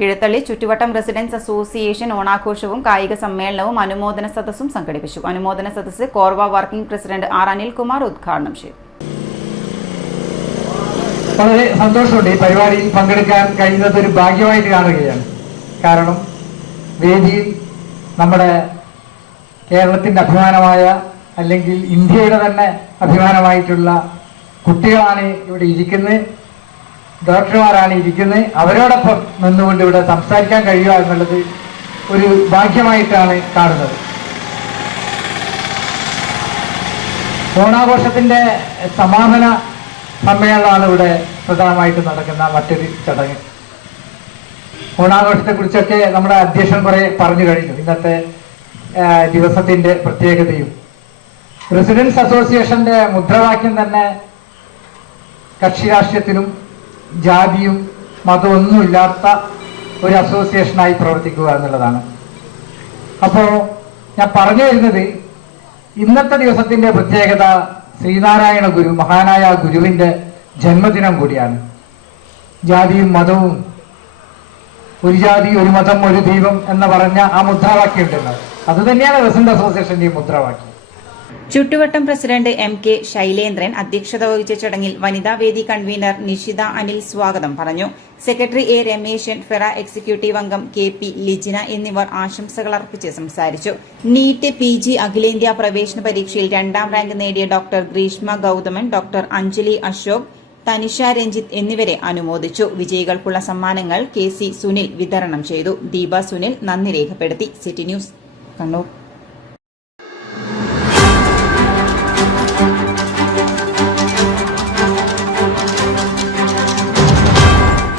കിഴത്തള്ളി ചുറ്റുവട്ടം residence association ഓണാഘോഷവും കായിക സമ്മേളനവും അനുമോദന സദസ്സും സംഘടിപ്പിച്ചു. അനുമോദന സദസ്സ് Korwa working president R Anilkumar ഉദ്ഘാടനം ചെയ്തു. വളരെ സന്തോഷമുണ്ട് ഈ പരിപാടിയിൽ പങ്കെടുക്കാൻ കഴിയുന്നത് ഒരു ഭാഗ്യമായിട്ട് കാണുകയാണ്. കാരണം വേദിയിൽ നമ്മുടെ കേരളത്തിന്റെ അഭിമാനമായ അല്ലെങ്കിൽ ഇന്ത്യയുടെ തന്നെ അഭിമാനമായിട്ടുള്ള കുട്ടികളാണ് ഇവിടെ ഇരിക്കുന്നത്, ഡോക്ടർമാരാണ് ഇരിക്കുന്നത്. അവരോടൊപ്പം നിന്നുകൊണ്ട് ഇവിടെ സംസാരിക്കാൻ കഴിയുക എന്നുള്ളത് ഒരു ഭാഗ്യമായിട്ടാണ് കാണുന്നത്. ഓണാഘോഷത്തിന്റെ സമാപന സമ്മേളനമാണ് ഇവിടെ പ്രധാനമായിട്ട് നടക്കുന്ന മറ്റൊരു ചടങ്ങ്. ഓണാഘോഷത്തെ കുറിച്ചൊക്കെ നമ്മുടെ അധ്യക്ഷൻ കുറെ പറഞ്ഞു കഴിഞ്ഞു. ഇന്നത്തെ ദിവസത്തിന്റെ പ്രത്യേകതയും റെസിഡൻസ് അസോസിയേഷന്റെ മുദ്രാവാക്യം തന്നെ കക്ഷി രാഷ്ട്രീയത്തിനും ജാതിയും മതവും ഒന്നുമില്ലാത്ത ഒരു അസോസിയേഷനായി പ്രവർത്തിക്കുക എന്നുള്ളതാണ്. അപ്പോൾ ഞാൻ പറഞ്ഞു വരുന്നത്, ഇന്നത്തെ ദിവസത്തിന്റെ പ്രത്യേകത ശ്രീനാരായണ ഗുരു, മഹാനായ ഗുരുവിന്റെ ജന്മദിനം കൂടിയാണ്. ജാതിയും മതവും, ഒരു ജാതി ഒരു മതം ഒരു ദൈവം എന്ന് പറഞ്ഞ ആ മുദ്രാവാക്യം ഉണ്ടല്ലോ, അത് തന്നെയാണ് റെസിഡൻസ് അസോസിയേഷന്റെ മുദ്രാവാക്യം. ചുറ്റുവട്ടം പ്രസിഡന്റ് എം കെ ശൈലേന്ദ്രൻ അധ്യക്ഷത വഹിച്ച ചടങ്ങിൽ വനിതാവേദി കൺവീനർ നിഷിത അനിൽ സ്വാഗതം പറഞ്ഞു. സെക്രട്ടറി എ രമേശൻ, ഫെറ എക്സിക്യൂട്ടീവ് അംഗം കെ പി ലിജിന എന്നിവർ ആശംസകൾ അർപ്പിച്ച് സംസാരിച്ചു. നീറ്റ് PG അഖിലേന്ത്യാ പ്രവേശന പരീക്ഷയിൽ 2ാം റാങ്ക് നേടിയ ഡോക്ടർ ഗ്രീഷ്മ ഗൌതമൻ, ഡോക്ടർ അഞ്ജലി അശോക്, തനിഷ രഞ്ജിത്ത് എന്നിവരെ അനുമോദിച്ചു. വിജയികൾക്കുള്ള സമ്മാനങ്ങൾ KC സുനിൽ വിതരണം ചെയ്തു. ദീപ സുനിൽ നന്ദി രേഖപ്പെടുത്തി. City news, Kannur.